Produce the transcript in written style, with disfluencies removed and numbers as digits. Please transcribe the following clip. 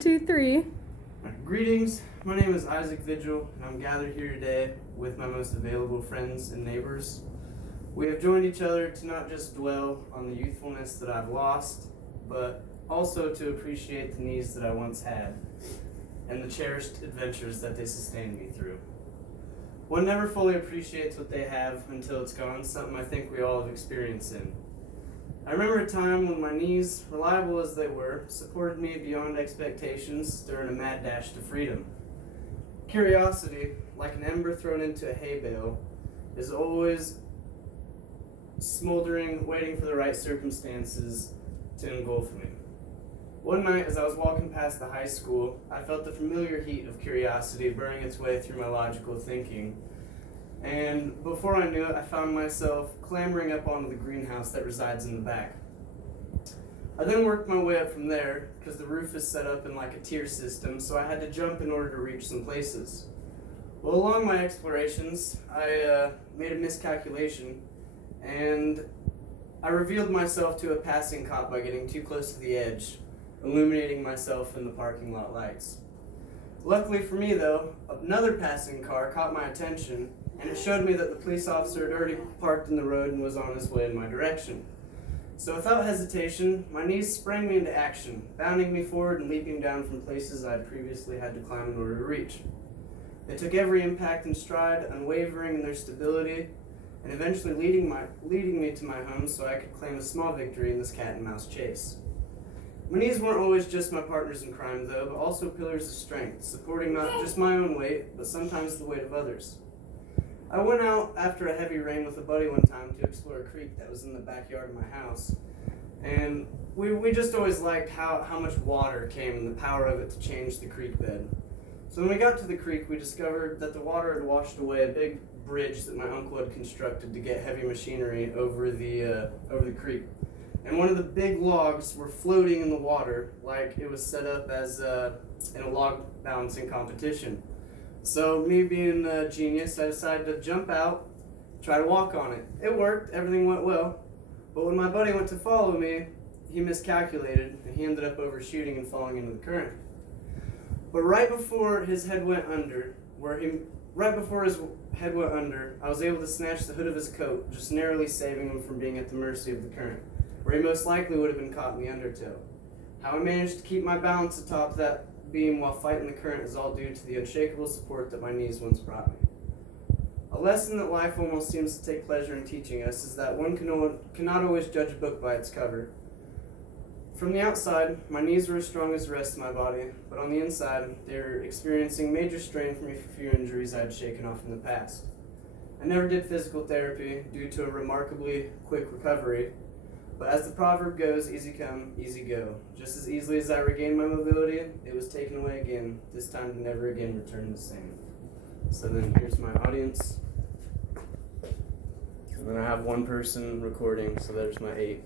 2, 3. Greetings, my name is Isaac Vigil, and I'm gathered here today with my most available friends and neighbors. We have joined each other to not just dwell on the youthfulness that I've lost, but also to appreciate the needs that I once had, and the cherished adventures that they sustained me through. One never fully appreciates what they have until it's gone, something I think we all have experienced in. I remember a time when my knees, reliable as they were, supported me beyond expectations during a mad dash to freedom. Curiosity, like an ember thrown into a hay bale, is always smoldering, waiting for the right circumstances to engulf me. One night, as I was walking past the high school, I felt the familiar heat of curiosity burning its way through my logical thinking. And before I knew it, I found myself clambering up onto the greenhouse that resides in the back. I then worked my way up from there, because the roof is set up in like a tier system, so I had to jump in order to reach some places. Well, along my explorations, I made a miscalculation, and I revealed myself to a passing cop by getting too close to the edge, illuminating myself in the parking lot lights. Luckily for me, though, another passing car caught my attention, and it showed me that the police officer had already parked in the road and was on his way in my direction. So without hesitation, my knees sprang me into action, bounding me forward and leaping down from places I had previously had to climb in order to reach. They took every impact in stride, unwavering in their stability, and eventually leading me to my home so I could claim a small victory in this cat and mouse chase. My knees weren't always just my partners in crime, though, but also pillars of strength, supporting not just my own weight, but sometimes the weight of others. I went out after a heavy rain with a buddy one time to explore a creek that was in the backyard of my house. And we just always liked how much water came and the power of it to change the creek bed. So when we got to the creek, we discovered that the water had washed away a big bridge that my uncle had constructed to get heavy machinery over the creek. And one of the big logs were floating in the water like it was set up as in a log balancing competition. So me being a genius, I decided to jump out, try to walk on it. It worked, everything went well. But when my buddy went to follow me, he miscalculated and he ended up overshooting and falling into the current. But right before his head went under, I was able to snatch the hood of his coat, just narrowly saving him from being at the mercy of the current, where he most likely would have been caught in the undertow. How I managed to keep my balance atop that beam while fighting the current is all due to the unshakable support that my knees once brought me. A lesson that life almost seems to take pleasure in teaching us is that one cannot always judge a book by its cover. From the outside, my knees were as strong as the rest of my body, but on the inside, they were experiencing major strain from a few injuries I had shaken off in the past. I never did physical therapy due to a remarkably quick recovery, but as the proverb goes, easy come, easy go. Just as easily as I regained my mobility, it was taken away again, this time to never again return the same. So then here's my audience. And then I have one person recording, so there's my 8.